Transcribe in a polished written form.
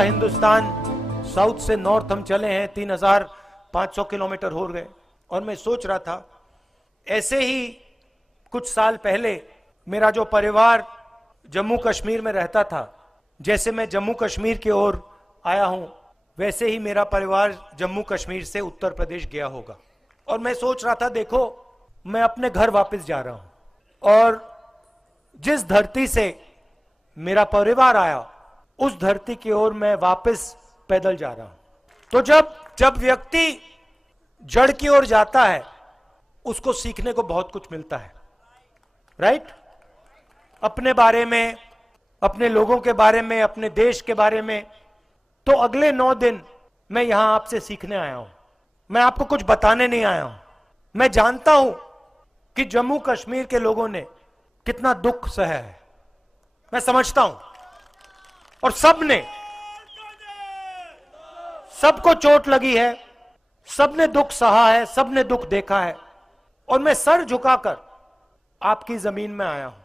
पूरा हिंदुस्तान साउथ से नॉर्थ हम चले हैं, 3500 किलोमीटर हो गए। और मैं सोच रहा था ऐसे ही कुछ साल पहले मेरा जो परिवार जम्मू कश्मीर में रहता था, जैसे मैं जम्मू कश्मीर की ओर आया हूं वैसे ही मेरा परिवार जम्मू कश्मीर से उत्तर प्रदेश गया होगा। और मैं सोच रहा था देखो मैं अपने घर वापस जा रहा हूं और जिस धरती से मेरा परिवार आया उस धरती की ओर मैं वापस पैदल जा रहा हूं। तो जब व्यक्ति जड़ की ओर जाता है उसको सीखने को बहुत कुछ मिलता है, राइट? अपने बारे में, अपने लोगों के बारे में, अपने देश के बारे में। तो अगले 9 दिन मैं यहां आपसे सीखने आया हूं, मैं आपको कुछ बताने नहीं आया हूं। मैं जानता हूं कि जम्मू कश्मीर के लोगों ने कितना दुख सहा है, मैं समझता हूं। और सबको चोट लगी है, सबने दुख सहा है, सबने दुख देखा है। और मैं सर झुकाकर आपकी जमीन में आया हूं।